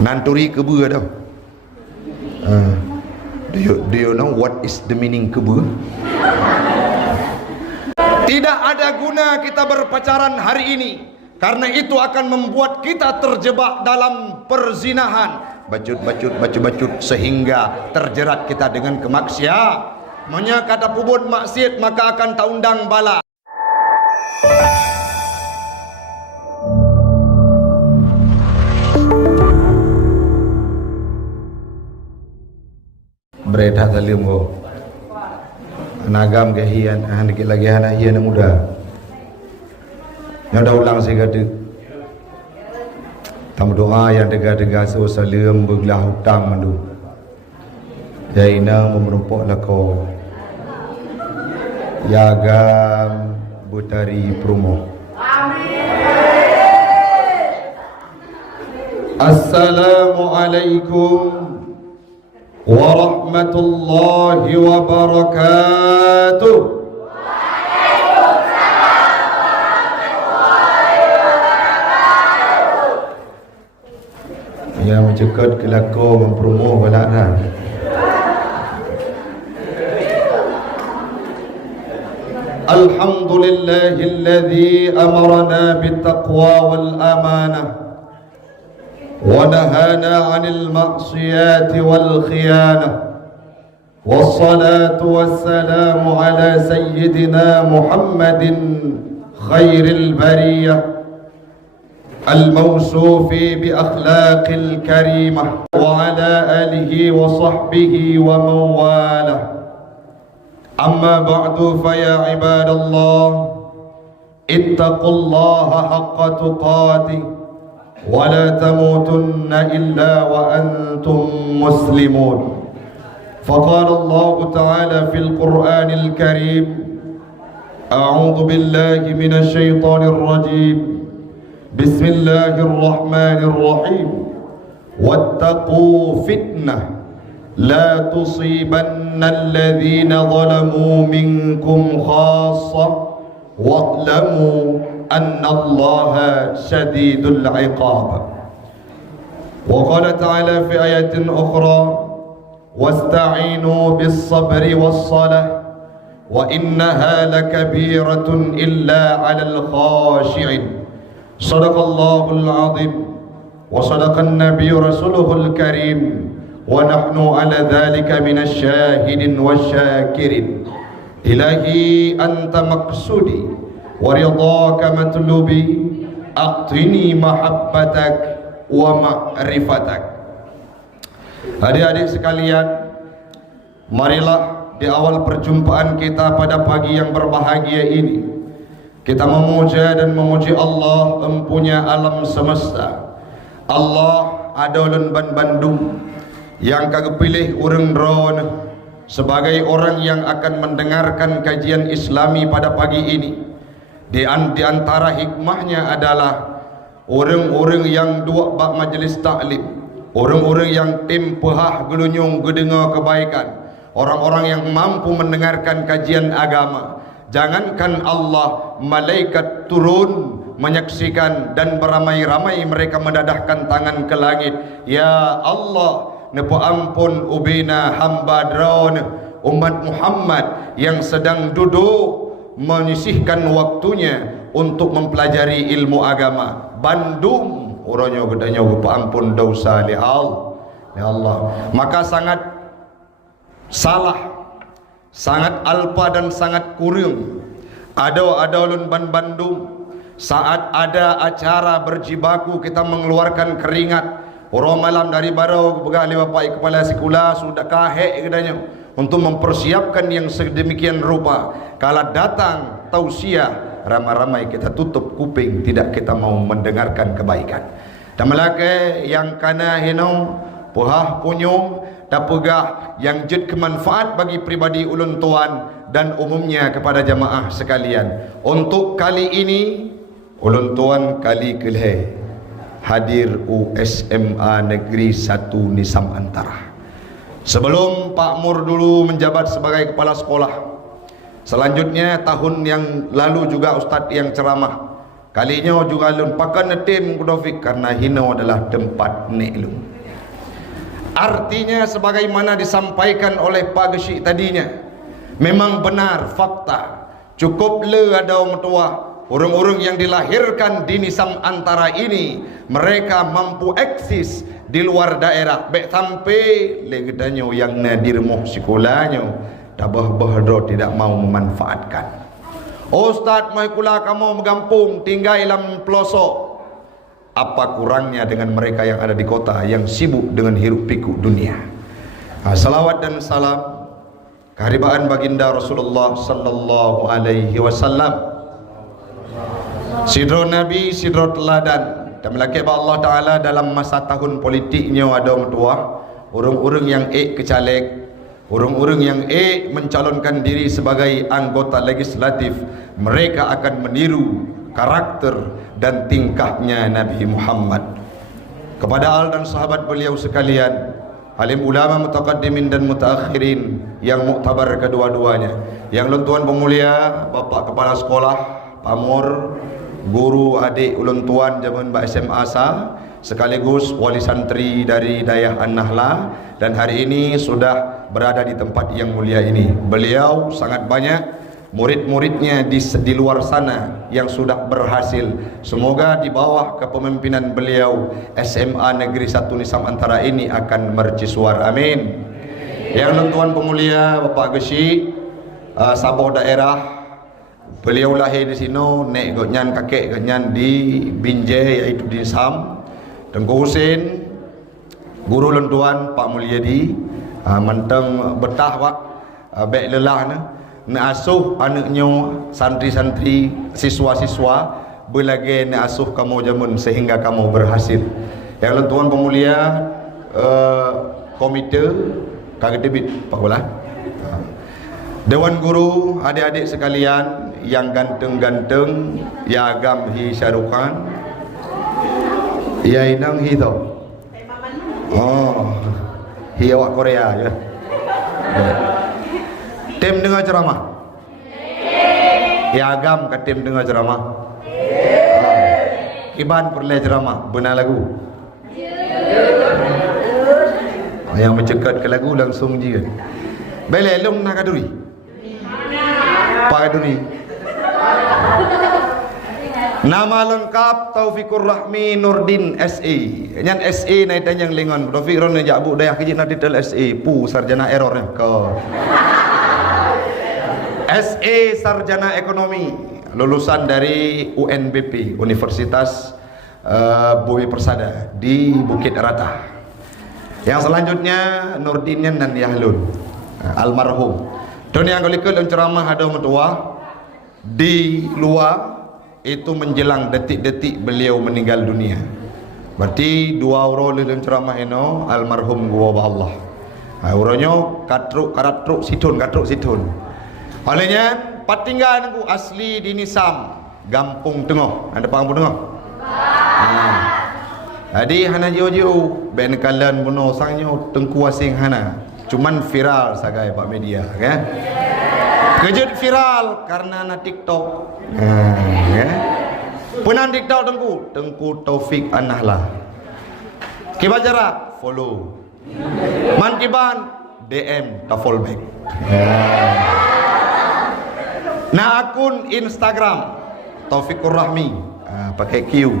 Nanturi kebun tau. Do you know what is the meaning kebun? Tidak ada guna kita berpacaran hari ini, karena itu akan membuat kita terjebak dalam perzinahan, bacut sehingga terjerat kita dengan kemaksiat. Manya kata pubut maksiat maka akan taundang bala. Beredah talim go. Nagam ke hian dikit lagi anak hian muda. Yang dah ulang saya kata tamu doa yang dega-dega salim bergelah hutang mandu. Jaina memerumpok lako. Yagam Butari Promo. Assalamualaikum warahmatullahi wabarakatuh. Yang mencekat kelakon mempromo balaklah. Alhamdulillahilladzi amarna bittaqwa wal amanah wa nahana 'anil ma'siyati wal khiyanah. Wassalatu wassalamu ala sayyidina Muhammadin khairil bariyah الموصوف بأخلاق الكريمة وعلى آله وصحبه ومن والاه. أما بعد فيا عباد الله اتقوا الله حق تقاته ولا تموتن إلا وأنتم مسلمون. فقال الله تعالى في القرآن الكريم أعوذ بالله من الشيطان الرجيم بسم الله الرحمن الرحيم واتقوا فتنة لا تصيبن الذين ظلموا منكم خاصة واعلموا أن الله شديد العقاب. وقال تعالى في آية أخرى واستعينوا بالصبر والصلاة وإنها لكبيرة إلا على الخاشعين. صدق الله العظيم وصدق النبي رسوله الكريم ونحن على ذلك من الشاهدين والشاكرين. إلهي أنت مقصودي ورضاك مطلوبي أعطني محبتك ومعرفتك. Adik-adik sekalian, marilah di awal perjumpaan kita pada pagi yang berbahagia ini kita memuja dan memuji Allah empunya alam semesta. Allah adolun ban Bandung yang kagak pilih urang drone sebagai orang yang akan mendengarkan kajian Islami pada pagi ini. Di antara hikmahnya adalah orang-orang yang dua bak majlis taklim, orang-orang yang tim pehah gelunyung gedengar kebaikan, orang-orang yang mampu mendengarkan kajian agama. Jangankan Allah, malaikat turun menyaksikan dan beramai-ramai mereka mendadahkan tangan ke langit. Ya Allah, nepo ampun ubina hamba drone umat Muhammad yang sedang duduk menyisihkan waktunya untuk mempelajari ilmu agama. Bandung orangnya gedanya upa ampun dosa li Allah. Maka sangat salah, sangat alpa dan sangat kurang ada ulun Bandung saat ada acara berjibaku kita mengeluarkan keringat orang malam dari barau begali bapak kepala sekolah sudah kahek gedanya untuk mempersiapkan yang sedemikian rupa. Kalau datang tausiah ramai-ramai kita tutup kuping, tidak kita mau mendengarkan kebaikan. Dan melake yang kana hino puhah punyung dapegah yang jid kemanfaat bagi pribadi ulun tuan dan umumnya kepada jamaah sekalian. Untuk kali ini ulun tuan kali kelih hadir USMA Negeri 1 Nisam Antara. Sebelum Pak Mur dulu menjabat sebagai kepala sekolah, selanjutnya tahun yang lalu juga Ustadz yang ceramah Kalinya juga lun pakan netim kudofik karena hino adalah tempat nek lun. Artinya sebagaimana disampaikan oleh Pak Gesyik tadinya, memang benar fakta. Cukup le ada orang tua, orang-orang yang dilahirkan di Nisam Antara ini, mereka mampu eksis di luar daerah. Baik sampai legedanyo yang nadir moh sekolahnya, tabah bahdo tidak mau memanfaatkan. Ustaz mai kula kamu mengampung tinggal dalam pelosok. Apa kurangnya dengan mereka yang ada di kota yang sibuk dengan hiruk pikuk dunia. Salawat dan salam keharibaan baginda Rasulullah sallallahu alaihi wasallam, sidro Nabi, sidro teladan. Dan melaki Allah Ta'ala dalam masa tahun politiknya ada orang tua, orang-orang yang kecaleg, orang-orang yang mencalonkan diri sebagai anggota legislatif, mereka akan meniru karakter dan tingkahnya Nabi Muhammad. Kepada al dan sahabat beliau sekalian, alim ulama mutaqaddimin dan mutaakhirin yang muktabar kedua-duanya, yang luntuan pemulia, bapak kepala sekolah, pamor, guru, adik ulun tuan zaman SMA sa, sekaligus wali santri dari Dayah An-Nahla, dan hari ini sudah berada di tempat yang mulia ini. Beliau sangat banyak murid-muridnya di luar sana yang sudah berhasil. Semoga di bawah kepemimpinan beliau SMA Negeri 1 Nisam Antara ini akan mercusuar. Amin. Yang tuan pemulia Bapak Gesyik, Sabah daerah, beliau lahir di sini, nek gotnyan kakek gotnyan di Binjai, yaitu di Nisam. Tengku Husin, guru lentuan Pak Mulyadi, menteng betah Pak, baik lelah na asuh anaknya, santri-santri, siswa-siswa belagi na asuh kamu jamun sehingga kamu berhasil. Yang lentuan pemulia komite kagak debit Pak Bola, Dewan Guru, adik-adik sekalian yang ganteng-ganteng, ya agam hi Syarukan, ya inang hi tau. Oh, hi awak Korea ya. Tim dengar ceramah. Ya agam ke tim dengar ceramah. Kiban perle ceramah, benar lagu. Yang mencekat ke lagu langsung je. Bele lung nak kaduri. Pak kaduri. Nama lengkap Taufikur Rahmi Nurdin SE. Nyan SE naik tanyang lingon. Taufik ron jak bu dayah kijik nak titel SE. Pu sarjana errornya ko. SE Sarjana Ekonomi, lulusan dari UNBP, Universitas Bumi Persada di Bukit Rata. Yang selanjutnya Nurdin dan Yahlun, almarhum. Dan yang kali ceramah ada mentua di luar itu menjelang detik-detik beliau meninggal dunia. Berarti dua orang dalam ceramah ini almarhum gua Allah. Orangnya katruk situn. Olehnya patinggan aku asli di Nisam, Gampung Tengah. Ada Kampung Tengah? Jadi hana jauh-jauh ben kalian bunuh sangnya Tengku Asing hana. Cuman viral sagai Pak media, kan? Kejut viral karena na TikTok. Punan TikTok Tengku Taufik An-Nahla. Kiban cara follow. Man kiban DM ta follow back. Nah akun Instagram Taufikur Rahmi, pakai Q.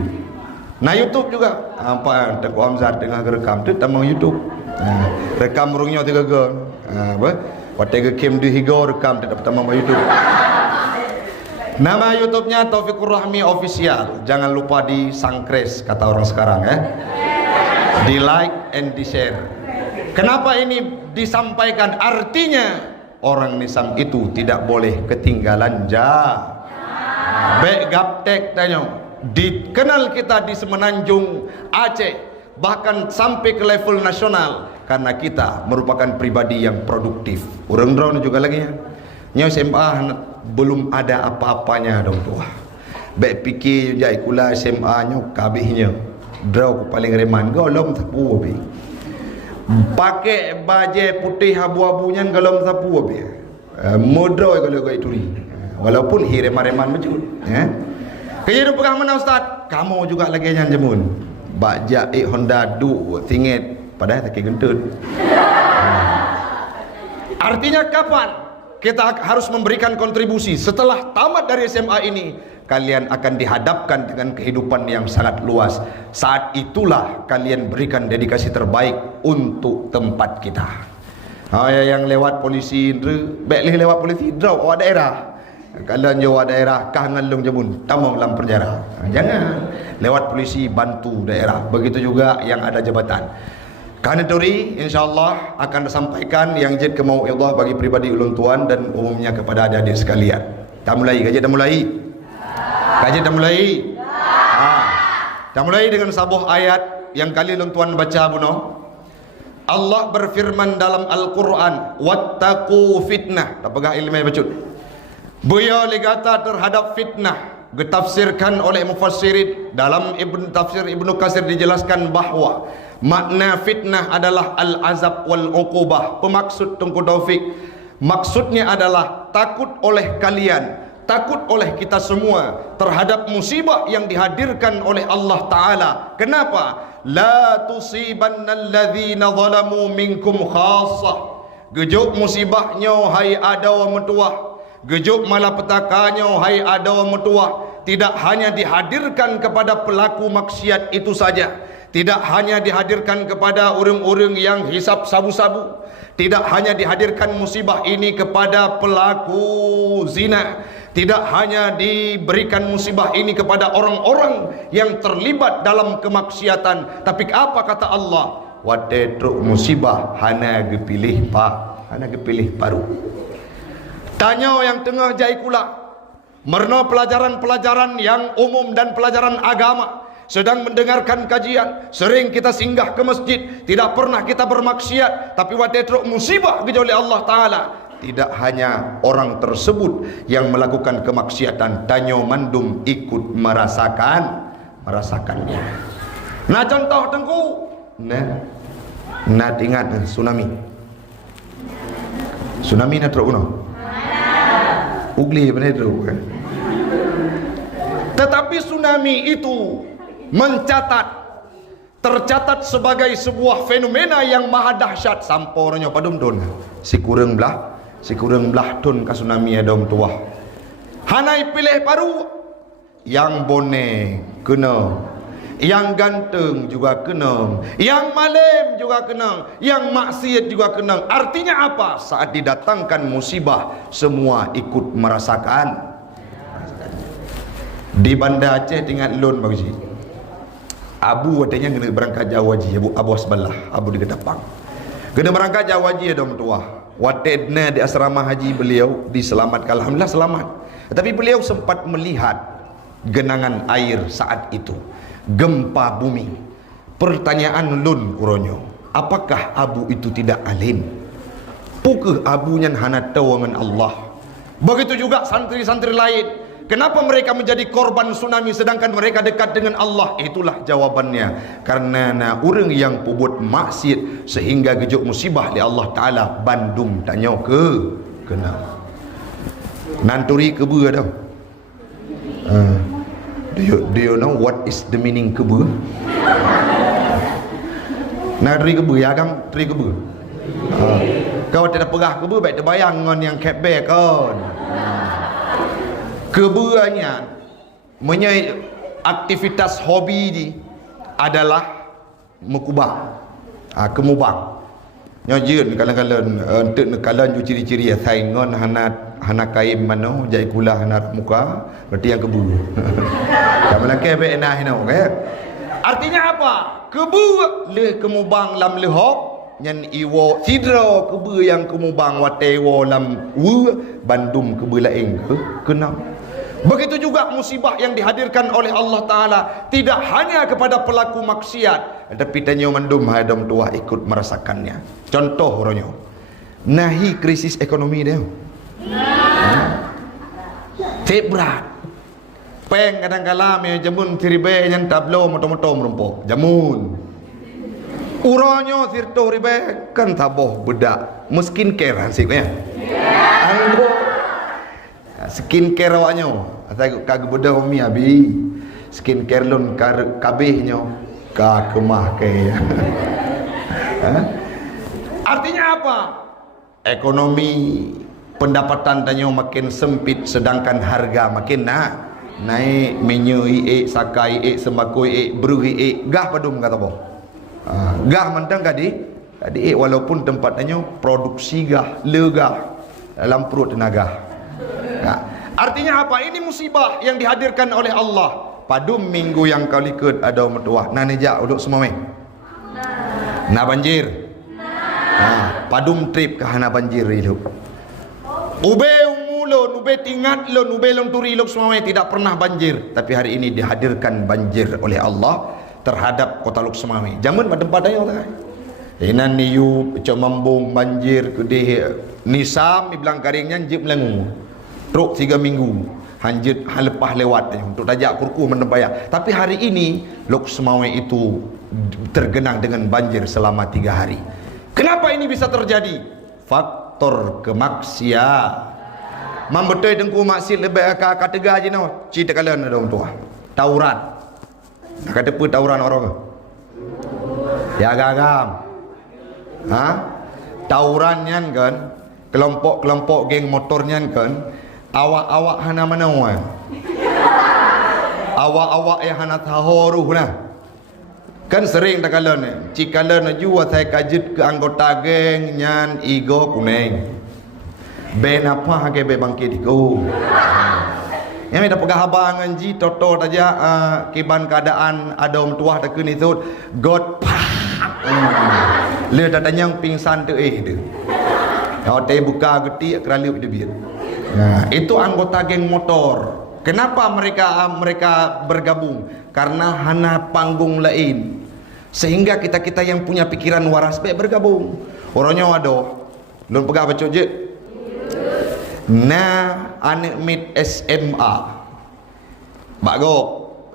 Nah YouTube juga, apa Tengku Hamzah tengah rekam tu tamang YouTube. Rekam rungnya tiga ge. Apa? Watega kem di higo rekam tetap tamang YouTube. Nama YouTube-nya Taufikur Rahmi Official. Jangan lupa di sangkres kata orang sekarang Di like and di share. Kenapa ini disampaikan? Artinya orang Nisam itu tidak boleh ketinggalan Baik gaptek tanya, dikenal kita di Semenanjung Aceh, bahkan sampai ke level nasional karena kita merupakan pribadi yang produktif. Orang drone juga lagi ya. Nya SMA belum ada apa-apanya dong tua. Baik fikir jai kula SMA nya kabihnya. Draw paling reman golong sapu be. Pakai baju putih abu-abunya galom sapu be. Modro kalau gay turi. Walaupun hi reman-reman macam Kerja tu pegang mana ustaz? Kamu juga lagi yang jemun. Bajak Honda du tingit padahal tak gentut. Artinya kapan kita harus memberikan kontribusi? Setelah tamat dari SMA ini, kalian akan dihadapkan dengan kehidupan yang sangat luas. Saat itulah kalian berikan dedikasi terbaik untuk tempat kita. Yang lewat polisi, baiklah lewat polisi, draw awak daerah. Kalian jawab daerah kah ngalung jemun tamang dalam penjara. Jangan lewat polisi bantu daerah. Begitu juga yang ada jabatan. Kerana teori insyaAllah akan disampaikan yang jid kemau Allah bagi pribadi ulun tuan dan umumnya kepada adik-adik sekalian. Dah mulai, kaji dah mulai. Kaji dah mulai. Dah mulai dengan sebuah ayat yang kali ulun tuan baca buno. Allah berfirman dalam Al-Quran, wattaqu fitnah. Tak pegah ilmu bacut. Buya ligata terhadap fitnah. Ditafsirkan oleh mufassirin dalam tafsir Ibnu Katsir dijelaskan bahawa makna fitnah adalah al-azab wal uqubah. Pemaksud Tengku Taufik, maksudnya adalah takut oleh kalian, takut oleh kita semua terhadap musibah yang dihadirkan oleh Allah Ta'ala. Kenapa? La tusibanna alladhina zalamu minkum khassah. Gejuk musibahnya hai adawa metuah, gejuk malapetakannya hai adawa metuah. Tidak hanya dihadirkan kepada pelaku maksiat itu saja, tidak hanya dihadirkan kepada orang-orang yang hisap sabu-sabu, tidak hanya dihadirkan musibah ini kepada pelaku zina, tidak hanya diberikan musibah ini kepada orang-orang yang terlibat dalam kemaksiatan, tapi apa kata Allah? Wate truk musibah hana gepilih pak, hana gepilih paru. Tanya yang tengah jai kula merna pelajaran-pelajaran yang umum dan pelajaran agama, sedang mendengarkan kajian, sering kita singgah ke masjid, tidak pernah kita bermaksiat, tapi wate truk musibah oleh Allah Ta'ala. Tidak hanya orang tersebut yang melakukan kemaksiatan, tanyo mandum ikut merasakannya. Nah contoh Tengku, nah ingat tsunami na truk kuno ugli benar truk kan. Tetapi tsunami itu tercatat sebagai sebuah fenomena yang maha dahsyat. Sampornya padum don si kurang belah don ka tsunami adom tuah. Hanai pilih paru, yang bone kena, yang ganteng juga kena, yang malam juga kena, yang maksiat juga kena. Artinya apa? Saat didatangkan musibah, semua ikut merasakan. Di Banda Aceh tinggal lon bagus. Abu katanya kena berangkat jauh haji, Abu sebelah, Abu di Gedapang. Kena berangkat jauh haji dom tuah. Watedna di asrama haji beliau diselamatkan, alhamdulillah selamat. Tetapi beliau sempat melihat genangan air saat itu, gempa bumi. Pertanyaan lun uronyo, apakah Abu itu tidak alim? Pukul Abu nyan hana tahu dengan Allah. Begitu juga santri-santri lain. Kenapa mereka menjadi korban tsunami sedangkan mereka dekat dengan Allah? Itulah jawabannya. Karena orang yang pubut maksiat sehingga gejuk musibah di Allah Ta'ala bandum tanya ke kena. Nanturi kebu dah. Do you know what is the meaning kebu? Nanturi kebu ya kan? Turi kebu. Kau tidak pegah kebu baik terbayang ngon yang kebek kan. Kebuanya aktivitas hobi ni adalah mekubang, kemubang. Nyajun kadang-kadang untuk nekalan ju ciri-ciri saingon hana kaim mano jai kula hana muka berarti yang kebu. Kamalan kebe nah hino kan. Artinya apa? Kebu le kemubang lam le hok nyan iwo sidro kebu yang kemubang watewo lam bandum kebu lain kenal. Begitu juga musibah yang dihadirkan oleh Allah Ta'ala tidak hanya kepada pelaku maksiat, tapi tanyo mandum hadam tua ikut merasakannya. Contoh ronyo nahi krisis ekonomi dia berat peng kadang-kala me jamun tiribe yang tablo moto-moto merempok jamun uronyo sirto ribe kan taboh bedak meskin care hasilnya skincare awaknya Asal kagak bodoh umi abi. Skincare lon kabehnya ka kemah ke. Artinya apa? Ekonomi pendapatan tanya makin sempit sedangkan harga makin naik. Minyak sakai sembako beruh gah padum kata boh. Gah mentang kadi walaupun tempatnya produksi gah legah dalam perut tenaga. Artinya apa? Ini musibah yang dihadirkan oleh Allah. Padum minggu yang kali ikut ada mertua. Nejak uduk semua meh. Banjir. Padum trip ke hana banjir hidup. Ube umulun, ube tingat lun, ube lun turi luk semua tidak pernah banjir. Tapi hari ini dihadirkan banjir oleh Allah terhadap kota Luk Semawe. Jamun pada tempatnya orang. Inan niu cemambung banjir kedih nisam bilang karingnya jip lengu. Truk 3 minggu. Hanjit lepas lewat untuk tajak kurku menempaya. Tapi hari ini Luk Semawe itu tergenang dengan banjir selama 3 hari. Kenapa ini bisa terjadi? Faktor kemaksiat. Membetul dengku maksiat lebih kata gaji nau. Cita kalian ada orang tua. Tauran. Nak kata apa tauran orang? Ya gagam. Taurannya kan kelompok-kelompok geng motornya kan awak-awak hana manawan. Awak-awak yang hana tahoruh nah. Kan sering tak kalian ni. Cikalan jua saya kajut ke anggota geng nyan igo kuning. Ben apa hake be bangkit ku. Yang ada pegah habangan ji toto saja kiban keadaan ada orang tua tak kini tu god pak. Le datanya pingsan tu tu. Hotel buka geti kerana dia biar. Itu anggota geng motor. Kenapa mereka bergabung? Karena hana panggung lain. Sehingga kita-kita yang punya pikiran waras baik bergabung. Orangnya ada. Lun pegah baca je. Anak mit SMA. Bago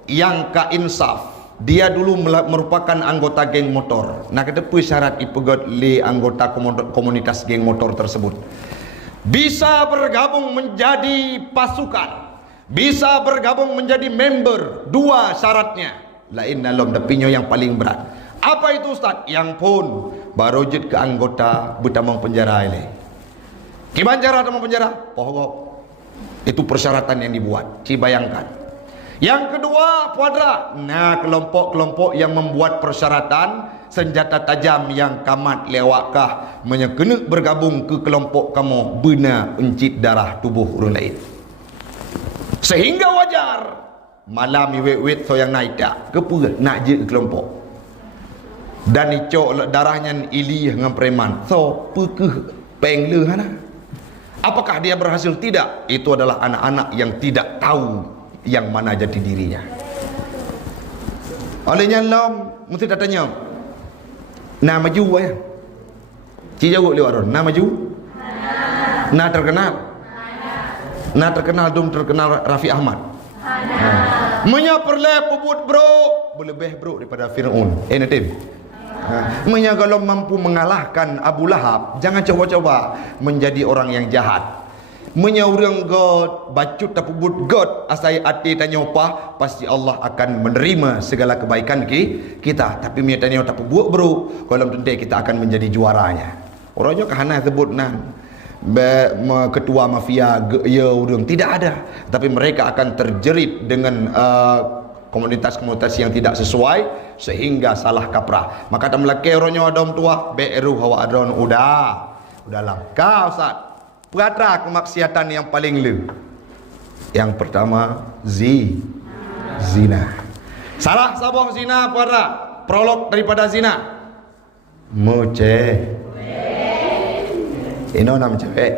yang ka insaf. Dia dulu merupakan anggota geng motor. Nak kata apa syarat ipegot li anggota komunitas geng motor tersebut? Bisa bergabung menjadi pasukan. Bisa bergabung menjadi member. 2 syaratnya. Lain dalam dapinyo yang paling berat. Apa itu Ustaz? Yang pun baru jid ke anggota butamang penjara ini. Kiban cara tamang penjara? Pohok. Itu persyaratan yang dibuat. Bayangkan. Yang kedua, puadra. Kelompok-kelompok yang membuat persyaratan senjata tajam yang kamat lewakah menyekena bergabung ke kelompok kamu bina uncit darah tubuh orang lain. Sehingga wajar malam iwet-wet so yang naik tak kepura nak je ke kelompok dan icok darahnya ili dengan preman so pekeh pengle hana. Apakah dia berhasil? Tidak. Itu adalah anak-anak yang tidak tahu yang mana jati dirinya. Olehnya lom mesti datanya nak maju ya ci jauh lewat nak maju nak terkenal dum terkenal Raffi Ahmad. Menya perle pebut bro berlebih bro daripada Fir'aun. Tim. Menya kalau mampu mengalahkan Abu Lahab, jangan coba-coba menjadi orang yang jahat. Menya orang God bacut tak pebut God asai hati tanya apa, pasti Allah akan menerima segala kebaikan kita. Tapi menya tanya tak pebut bro, kalau tentu kita akan menjadi juaranya. Orangnya kahana sebut ketua mafia ya urang tidak ada, tapi mereka akan terjerit dengan komunitas-komunitas yang tidak sesuai sehingga salah kaprah. Maka tak melaki orangnya adom tua beru hawa adon udahlah kau Ustaz peratra kemaksiatan yang paling lu. Yang pertama zina. Salah sabah zina pada prolog daripada zina Ino nam cewek.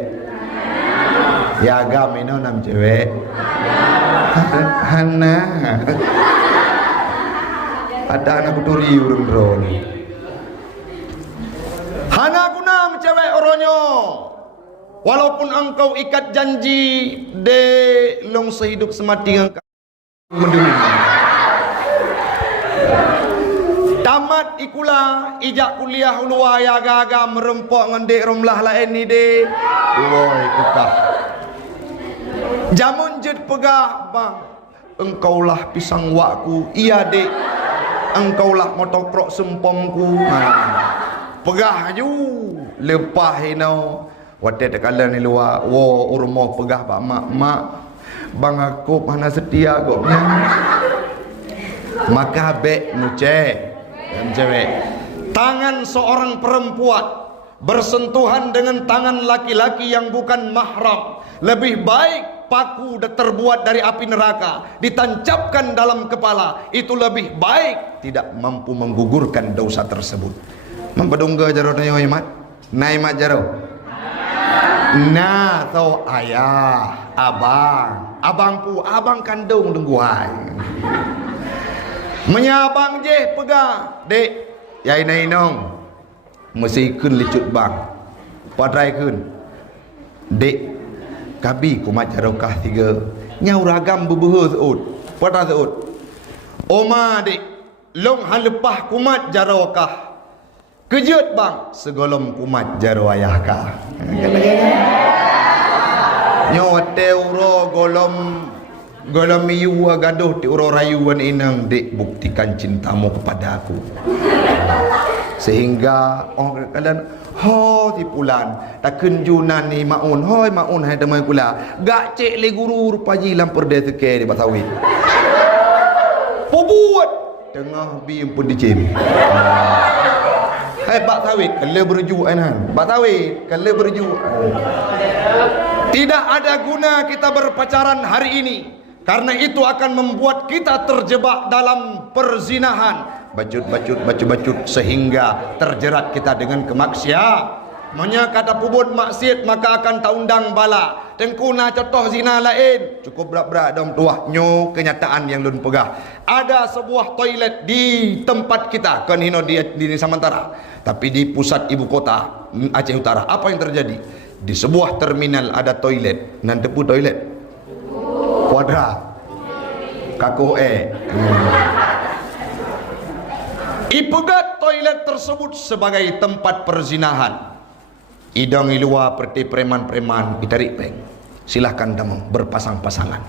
Ya agam ino nam cewek. Hana. Ada anak kuturi urung drone. Hana aku nam cewek oronyo. Walaupun engkau ikat janji de long sehidup semati engkau mendunia. Tamat ikulah ijak kuliah luar ya agak merempok ngendek romlah lain ni de. Woi kekah. Jamun jed pegah, bang. Engkaulah pisang wakku. Iya dek. Engkaulah motokrok sempomku. Pegah ju. Lepas hino. Wadah tekala ni luar. Wo urmo pegah pak mak. Bang aku mana setia gopnya. Maka bek muce. Cewek. Tangan seorang perempuan bersentuhan dengan tangan laki-laki yang bukan mahram lebih baik paku terbuat dari api neraka ditancapkan dalam kepala, itu lebih baik tidak mampu menggugurkan dosa tersebut. Mempedungga jaro nayo imat naimat jaro nah tau ayah abang kandung dengguai menyabang je pegang dek yai nainong mesti kun licut bang padrai kun dek kabi kumat jarokah tiga nyau ragam bebuh seut pada seut oma dek long han lepah kumat jarokah kejut bang segolom kumat jaro ayah kah nyaw teuro golom miu gaduh ti uro rayuan inang dek buktikan cintamu kepada aku sehingga orang kalian ho ti pulan tak kenjunan ni maun hoi maun hai demai kula gak cek le guru rupaji lampur de teke di Batawi pobuat tengah bim pun dicim hai Batawi kale berju anan Batawi kale berju tidak ada guna kita berpacaran hari ini karena itu akan membuat kita terjebak dalam perzinahan bacut sehingga terjerat kita dengan kemaksiat. Manya kata pubut maksiat maka akan taundang bala. Tengku na contoh zina lain. Cukup berat-berat dom tuah nyo kenyataan yang lun pegah. Ada sebuah toilet di tempat kita kan hino di Samantara. Tapi di pusat ibu kota Aceh Utara apa yang terjadi? Di sebuah terminal ada toilet. Nan tepu toilet. Kuadrat. Kaku Ipegat toilet tersebut sebagai tempat perzinahan. Idang ilua perti preman-preman itarik peng. Silahkan damang berpasang-pasangan.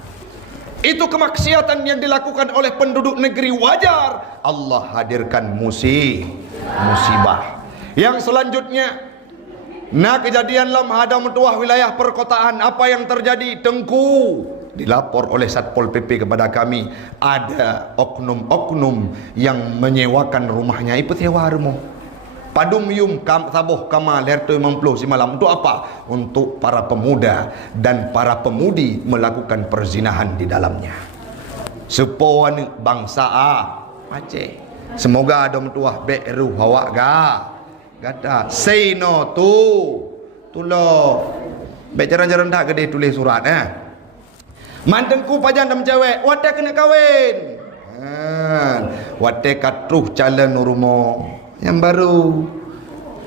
Itu kemaksiatan yang dilakukan oleh penduduk negeri wajar. Allah hadirkan musibah. Yang selanjutnya, nah kejadian lam ada mentuah wilayah perkotaan apa yang terjadi Tengku. Dilapor oleh Satpol PP kepada kami ada oknum-oknum yang menyewakan rumahnya ikut sewa rumah padum yum saboh kama lerto 50 si malam untuk apa? Untuk para pemuda dan para pemudi melakukan perzinahan di dalamnya. Sepuan bangsa Aceh. Semoga ada mentuah beru hawa gada say no tu lo bejaran-jaran dak gede tulis surat Mantengku pajan dam cewek, wadah kena kahwin. Wadah katruh calon rumah yang baru.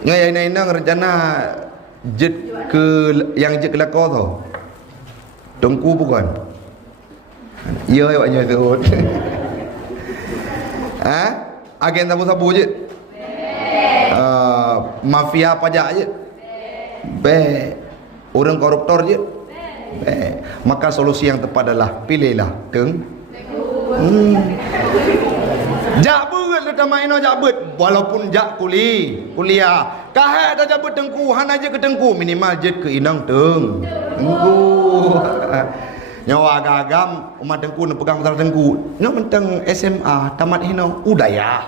Nyai inang rencana jet ke yang jet kelakar tu. Tengku bukan? Ya, awaknya tu. Agen sabu-sabu je. Mafia pajak je. Orang koruptor je. Maka solusi yang tepat adalah pilihlah jak beut le tamai no jak beut walaupun jak kuliah kahe dah jabut Tengku han aja ke Tengku minimal jet ke inang Tengku nyawa agam umat Tengku nak pegang pasal Tengku nyo menteng SMA tamat hino udaya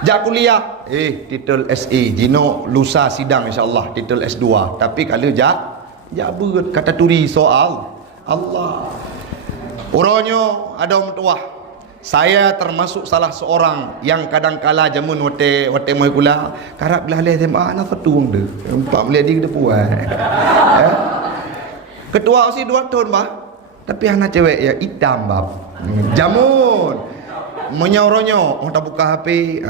jak kuliah titel SE jino lusa sidang insyaallah titel S2 tapi kalau jak beut kata turi soal Allah. Uronyo ada mentuah. Saya termasuk salah seorang yang kadang-kala jamun wote moi kula karap belah le SMA nak fetung de. 4 belah di kita puas. Ketua OSI 2 tahun bah. Tapi anak cewek ya hitam bab. Jamun. Menyauronyo tak buka HP.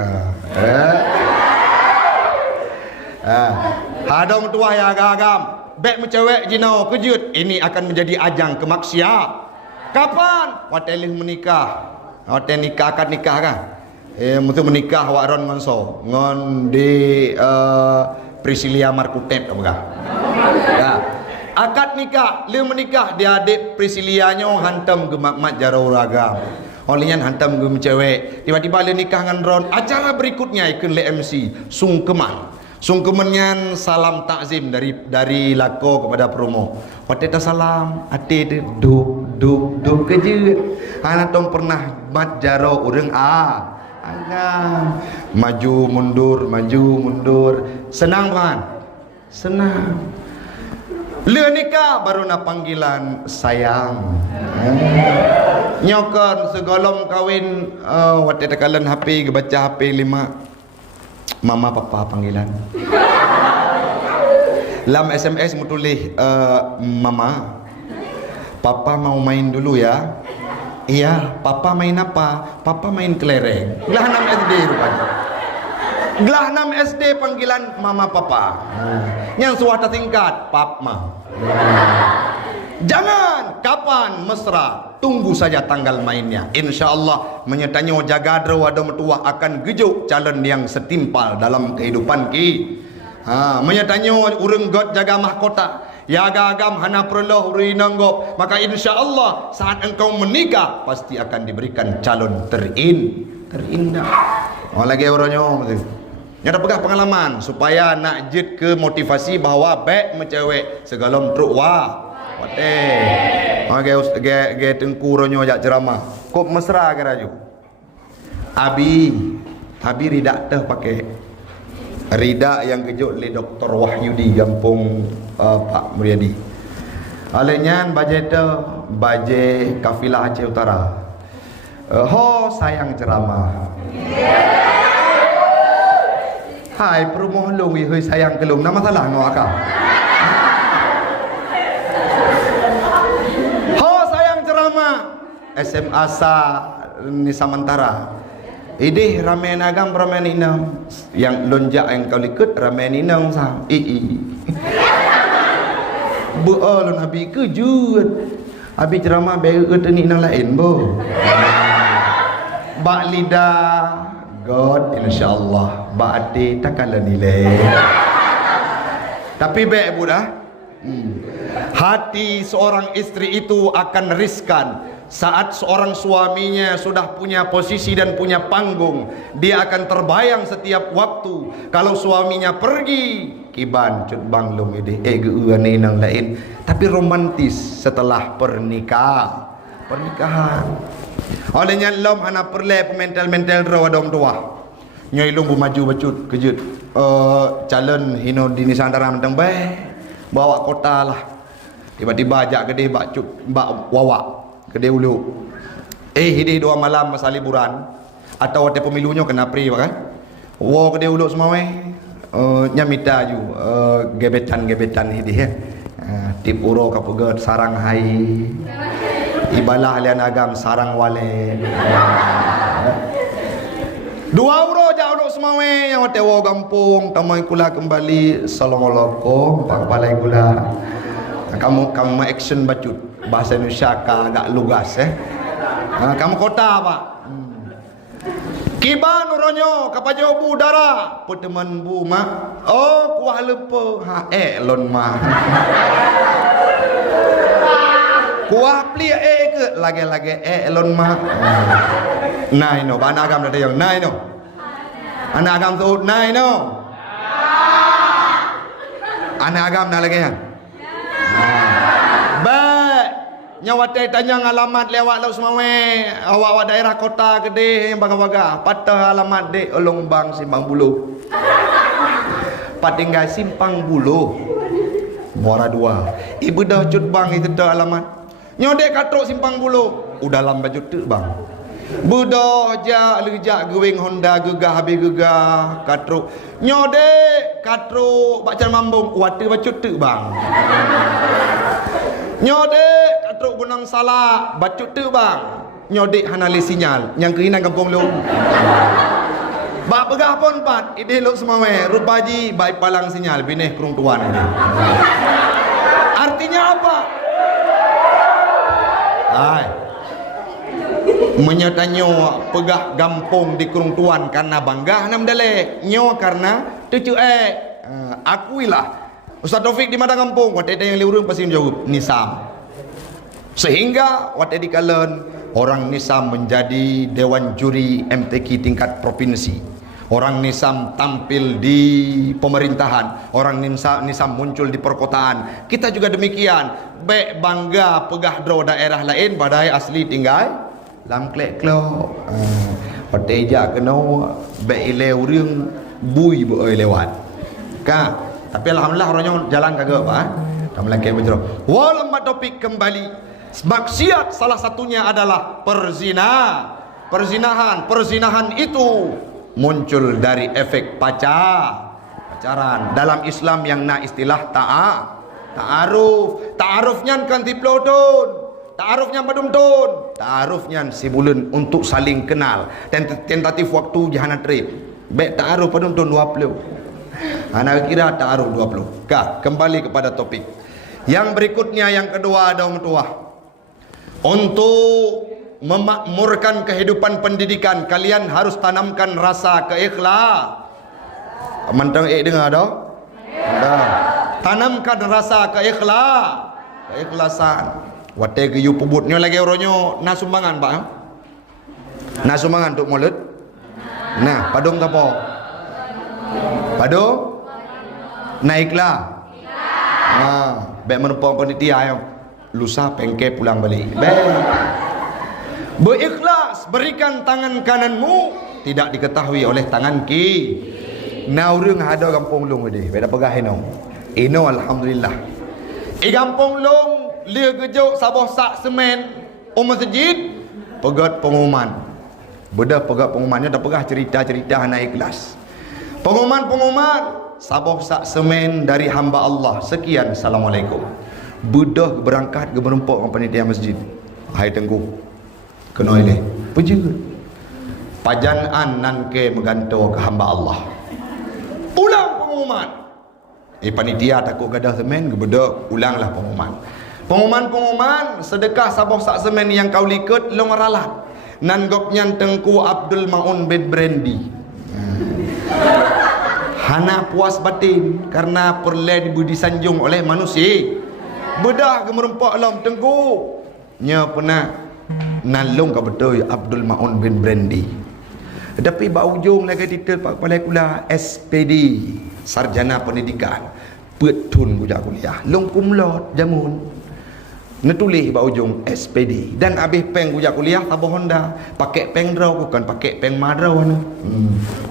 Ada mentuah ya agam. Bek mencewek jino kejut ini akan menjadi ajang kemaksiat. Kapan? Watelih menikah. Watel nikah akad nikah kan? Mesti menikah waron ngonso ngon di Priscilia Markutep apa? Ya. akad nikah, le menikah dia adik Priscilianya hantam ke mat jarau ragam. Olehnya hantam ke cewek. Tiba-tiba le nikah ngan ron. Acara berikutnya ikut le MC sungkeman. Sungkemannya salam takzim dari lako kepada promo. Waktu salam, ate duk kerja. Anak tong pernah mat jarau urang agam. Maju mundur. Senang kan? Senang. Le nikah baru nak panggilan sayang. Nyokon segolong kawin waktu tekalan HP baca HP 5 mama papa panggilan. Lam SMS mu tulis mama papa mau main dulu ya. Iya, papa main apa? Papa main kelereng. Gelah 6 SD rupanya. Gelah 6 SD panggilan mama papa. Yang suara tingkat papma. Jangan kapan mesra, tunggu saja tanggal mainnya. InsyaAllah menyertanya jaga dro ada metua akan gejuk calon yang setimpal dalam kehidupan ki. Menyertanya urang god jaga mahkota, jaga agam hana perloh rinanggop. Maka insyaAllah saat engkau menikah pasti akan diberikan calon terindah. Lagi orangnya nyata pegah pengalaman supaya nak jid ke motivasi bahawa baik mencewek segalom truk wah. Ge tengku ronyo jak ceramah. Kok mesra ke raju? Abi ridak teh pakai ridak yang kejut le Dr. Wahyudi Gampung Pak Muryadi. Alenya baje kafilah Aceh Utara. Sayang ceramah. Hai perumoh long wi sayang kelum nama salah ngau akak. SMA sa ni Samantara. Idih ramen agam ramen inam. Yang lonjak yang kau likut ramen inam sa. Lon abi kejut. Abi ceramah beut ni nang lain bo. Bak lidah God insyaallah bak ati takkan nilai. Tapi baik budak. Hati seorang istri itu akan riskan saat seorang suaminya sudah punya posisi dan punya panggung. Dia akan terbayang setiap waktu kalau suaminya pergi kiban cut banglung ide geuan nang lain, tapi romantis setelah pernikahan. Olehnya lom hana perle mental ro adom tua. Nyoi lung maju bacut kejut. Calon hino di Nusantara mentang bawa kota lah. Tiba-tiba ajak gede bak wawa gede ulu. Hidih 2 malam masa liburan atau waktu pemilunya kena pri kan. Wo gede ulu semua nyamita ju gebetan hidih tip uro kapegat sarang hai ibalah alian agam sarang wale 2 euro jauh semua yang waktu wo gampung tamai kula kembali assalamualaikum pak balai kula. Kamu action bacut bahasa Indonesia agak lugas kamu kota pak kiban uronyo kapajo bu dara peteman bu mak kuah lepa lon mah kuah pli ke lagi lon mah nai no bana agam ada yang nai no anak agam tu nai no anak agam na lagi kan nyawa tanya alamat lewat laut semawe awak daerah kota gede yang baga-baga patah alamat dek olong bang Simpang Buluh patinggal Simpang Buluh Muara 2 ibu dah cut bang itu dah alamat nyodek katrok Simpang Buluh udah lambat jutek bang budoh ja lejak gewing Honda gegah habis gegah katrok nyodek katrok bacan mambung wate bacut tu bang nyodek katruk gunang salah bacut tu bang nyodek hanali sinyal yang keinang kampung lu bak pegah pun pat ide lu semua rupaji baik palang sinyal bineh kerung tuan ini artinya apa menyatanya pegah gampung di kerung tuan karena bangga nam dalek nyo karena tucu akuilah Ustaz Taufik di mana kampung? Wat ada yang liurung pasti menjawab Nisam. Sehingga wat di kalen orang Nisam menjadi dewan juri MTQ tingkat provinsi. Orang Nisam tampil di pemerintahan, orang Nisam muncul di perkotaan. Kita juga demikian. Baik bangga pegah draw daerah lain padahal asli tinggal lam klek-klok. Pateja kena baik ileu reung bui beoi lewat. Ka, tapi alhamdulillah orangnya jalan kagak apa? Kamlang ke bejro. Walaupun topik kembali. Maksiat salah satunya adalah Perzinahan itu muncul dari efek pacaran. Dalam Islam yang na istilah ta'aruf. Ta'arufnya kan tiplodon. Ta'arufnya badumton. Ta'arufnya sibulun untuk saling kenal. Tentatif waktu jahanat trip. Baik ta'aruf badumton 20. Anak kira ta'aruf 20. Kembali kepada topik. Yang berikutnya yang kedua ada orang tua. Untuk memakmurkan kehidupan pendidikan, kalian harus tanamkan rasa keikhlasan. Mentang dengar dah? Tanamkan rasa keikhlasan. Wate geyu pubutnya lagi oronyo na sumbangan pak. Na sumbangan untuk mulut. Nah, padung apa? Padung? Naiklah. Baik menumpang panitia yang lusa pengke pulang balik. Baik. Berikhlas, berikan tangan kananmu tidak diketahui oleh tangan kiri. Naurung ada kampung long ide, beda pegah ino alhamdulillah. Kampung long lia gejuk sabah sak semen masjid pegat pengumuman. Beda pegat pengumumannya dah pegah cerita-cerita anak ikhlas. Pengumuman sabah sak semen dari hamba Allah. Sekian, assalamualaikum. Budak berangkat ke berempok ke panitia masjid. Hai tengku. Kena ilih. Penjaga. Pajanaan nan ke meganto ke hamba Allah. Ulang pengumuman. Panitia takut gadah semen ke budak, ulanglah pengumuman. Pengumuman sedekah sabah sak semen yang kau likut long ralat. Nan goknya tengku Abdul Maun bin Brandy. Hana puas batin karena perle dibudi sanjung oleh manusia. Bedah gemerempak lam tengku nya pernah nalung ka betul Abdul Maun bin Brandy. Tapi bak ujung lagi titel pak kepala kula SPD, sarjana pendidikan. Betun budak kuliah long kumlot jamun. Netulis bak ujung SPD dan habis peng budak kuliah tabah Honda, pakai peng draw bukan pakai peng madraw anu.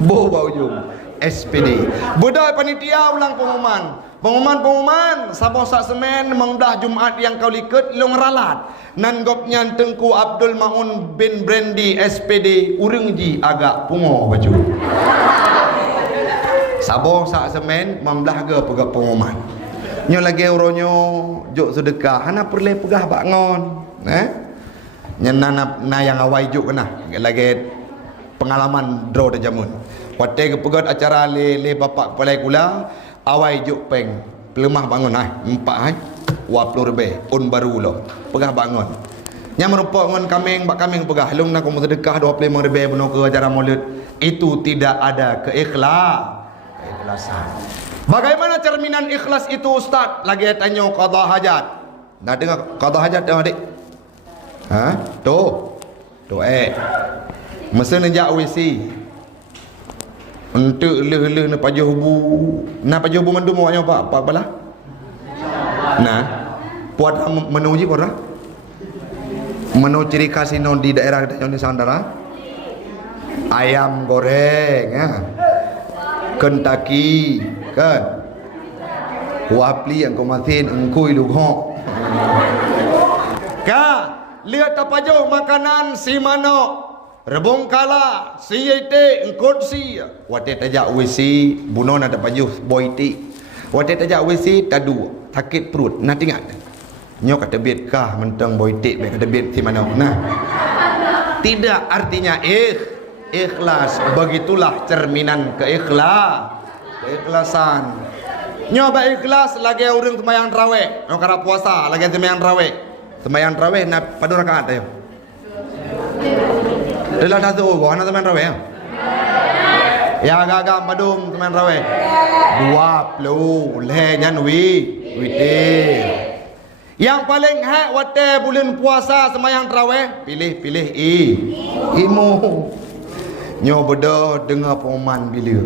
Bak ujung SPD. Budak panitia ulang pengumuman sabah sak semen mengdah Jumaat yang kau likut long ralat nan gopnya tengku Abdul Maun bin Brandy SPD urang ji agak pungo baju sabah sak semen membelah ke pegak pengumuman nyo lagi uronyo jok sedekah hana perle pegah bak ngon nyenana na yang awai juk kena lagi pengalaman draw de jamun wate ke pegat acara le bapak kepala kula awai juk peng pelemah bangun empat 20 lebih un baru lo pegah bangun nya merupa ngon kameng bak kameng pegah lung nak mau sedekah 25 lebih beno ke acara maulid itu tidak ada keikhlasan. Bagaimana cerminan ikhlas itu ustaz? Lagi tanya qada hajat. Nak dengar qada hajat tengok adik? Tuh mesin nejak WC untuk leh-leh na pajuh bu mandu mawaknya apa bala nah puat menuji pora menu ciri kasino di daerah kita di Sandara ayam goreng Kentucky kan wapli yang komatin engkui lughok lihat apa jauh makanan si mano rebong kala si yete engkot si wate tajak WC bunon ada pajuh boyti wate tajak WC tadu sakit perut nah tingat nyok kata bet kah mentang boyti be kata bet si mana nah tidak artinya ikhlas begitulah cerminan keikhlasan nyoba ikhlas lagi urang sembahyang tarawih nyok kara puasa lagi sembahyang tarawih na padu rakaat ayo Dalam satu orang nak teman raweh. Ya agak-agak madum teman raweh 20 lehnya witir. Yang paling hak wate bulan puasa semayang tarawih pilih imu nyo beda dengar pengumuman bila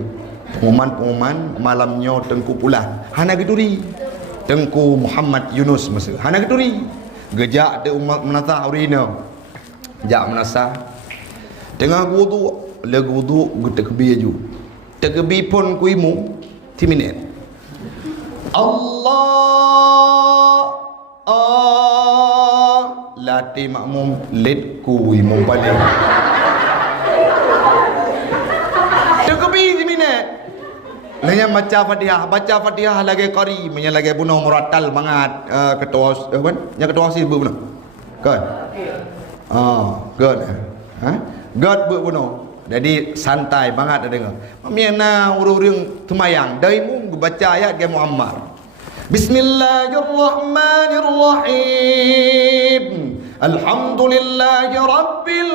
pengumuman malamnya Tengku Pulan hana geduri Tengku Muhammad Yunus masa hana geduri gejak de umat menata urina jak menasa tengah wudu lagu wudu tekbi aju tekbi pun kuimu 10 minit latih makmum let kuimu balik tekbi 10 minit Lanya baca Fatihah lagi qari, punya lagi bunuh muratal banget ketua apa? Yang ketua si bunuh. Kan? Good. God bunuh. Jadi santai banget ada dengar. Mamiana urang tumayang, dari mu baca ayat ke Muammar. Bismillahirrahmanirrahim. Alhamdulillahi rabbil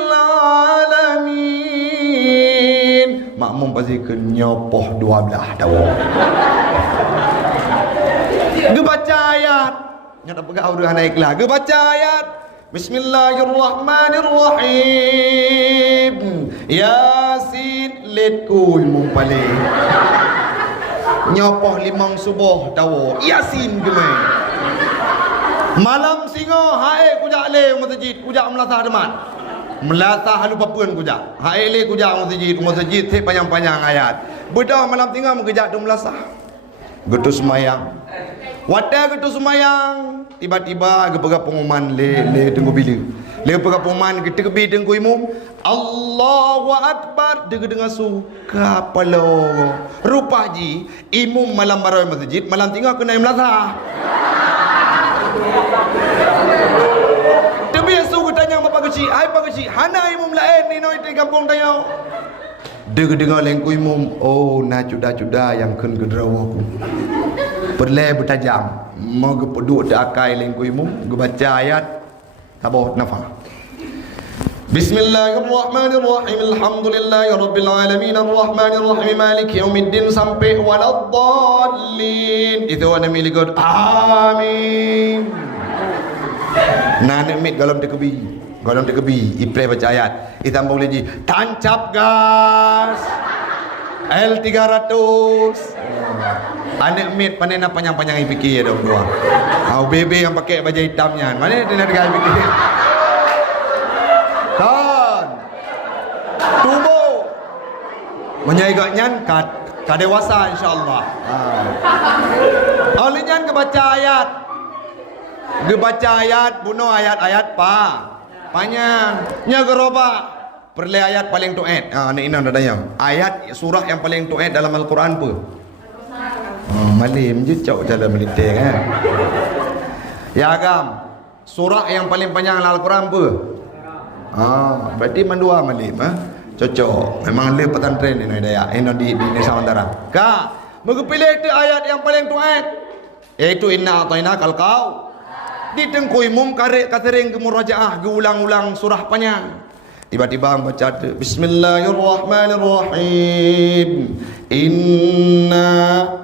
alamin. Makmum pasti kenyopoh 12 tahu. Ge baca ayat. Nya tak pegang urang naiklah. Ge baca ayat. Bismillahirrahmanirrahim. Yasin letku mung paling. Nyopoh 5 subuh tahu. Yasin gemai. Malam singo hae kujak le masjid, kujak melatah demat. Melatah halu papuan kujak. Hae le kujak masjid te panjang-panjang ayat. Bedah malam tinggal mengejak tu melasah. Getu semayang. Wata getu semayang, tiba-tiba gepegang pengumuman le tunggu bila. Le pegang pengumuman kita kebi tengku imum. Allahu akbar dengar suka palo. Rupa ji imum malam barai masjid, malam tinggal kena melatah. Tapi asu tanya bapak kecil, hai pak kecil, hana imum lain ni noi di kampung tanya. Dengar lengku imum, oh na cuda-cuda yang kun gederawa aku. Perle bertajam, mau gepeduk dak akai lengku imum, gebaca ayat tabah nafa. Bismillahirrahmanirrahim. Alhamdulillahirabbil alamin arrahmanir rahim maliki yaumiddin sampai waladdallin. Itu ana milikut. Amin. Nana mit galam tekebi ipre baca ayat itambah lagi tancap gas L300 anak mit panen apa panjang fikir dong dua bebe yang pakai baju hitamnya mana dia nak gaya fikir kan tubuh menyaigaknya kadewasa insyaallah olehnya kebaca ayat gebaca ayat bunuh ayat-ayat panjang nya geroba perle ayat paling tuet ni inang dadanya ayat surah yang paling tuet dalam Al-Quran apa malim je cok jalan melintang ya agam surah yang paling panjang dalam Al-Quran apa berarti mandua malim cocok memang le petantren ni daya di Desa Mandara ka megepilih tu ayat yang paling tuet iaitu inna atainakal qaw di tengku imum karek katering ke murajaah ke ulang-ulang surah panjang tiba-tiba baca Bismillahirrahmanirrahim inna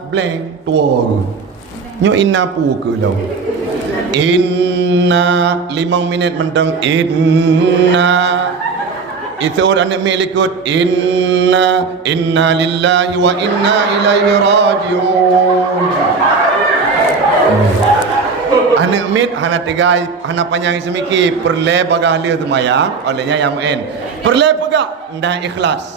blank tua nyo inna pu ke lau inna 5 minit mendeng inna itu orang nak melikut inna lillahi wa inna ilaihi rajiun anak mit hana tegai hana panjang semiki perle bagah lia tu maya olehnya yang en perle pegak ndah ikhlas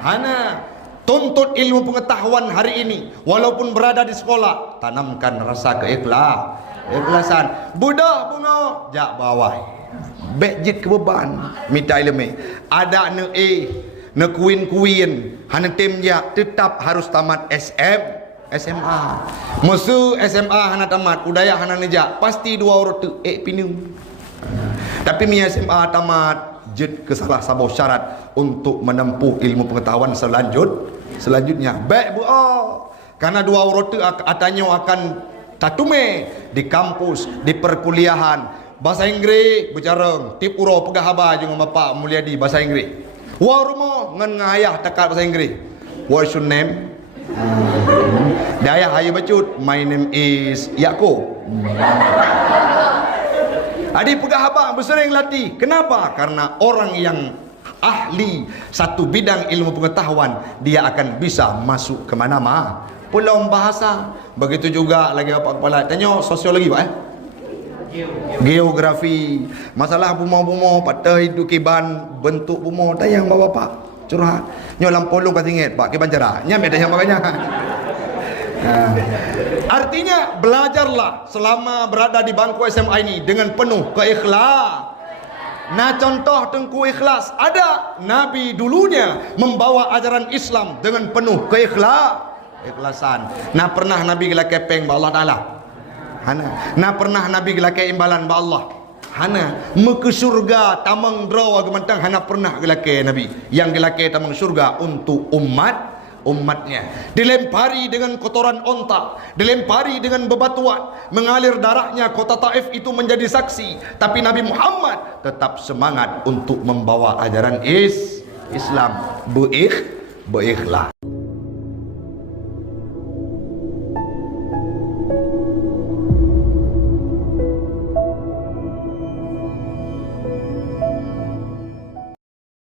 hana tuntut ilmu pengetahuan hari ini walaupun berada di sekolah tanamkan rasa keikhlasan budak bunga jak bawah bejit kebeban minta ilmu ada ne ne kuin hana tim jak tetap harus tamat SMA musuh SMA hana tamat udaya hana nejak pasti 2 huruf tu pinu tapi mi SMA tamat jed ke salah satu syarat untuk menempuh ilmu pengetahuan selanjutnya baik bu karena 2 huruf tu atanya akan tatume di kampus di perkuliahan bahasa Inggeris bicara tip uro pegah haba jeung bapak mulia di bahasa Inggeris Warumo ngan ngayah tekal bahasa Inggeris. What's your name? Daya hayu bacut. My name is Yaakob. Adik pegah abang bersering latih. Kenapa? Karena orang yang ahli satu bidang ilmu pengetahuan, dia akan bisa masuk ke mana-mana. Pulau bahasa. Begitu juga lagi apa kepala. Tanya sosiologi Pak Geografi. Masalah bumau-bumau, patah hidup kiban, bentuk bumau. Tayang bapak-bapak curhat. Nyolam polong kat ingat Pak kiban cara. Nyam ada yang makanya. Artinya belajarlah selama berada di bangku SMA ini dengan penuh keikhlas. Nah contoh tengku ikhlas, ada Nabi dulunya membawa ajaran Islam dengan penuh keikhlasan. Nah pernah Nabi gila kepeng ba Allah Ta'ala? Hana. Nah pernah Nabi gila ke imbalan ba Allah? Hana. Muka surga tamang draw gemantang hana pernah gila ke Nabi. Yang gila ke tamang surga untuk umatnya, dilempari dengan kotoran onta, dilempari dengan bebatuan, mengalir darahnya, kota Taif itu menjadi saksi. Tapi Nabi Muhammad tetap semangat untuk membawa ajaran Islam, berikhlas.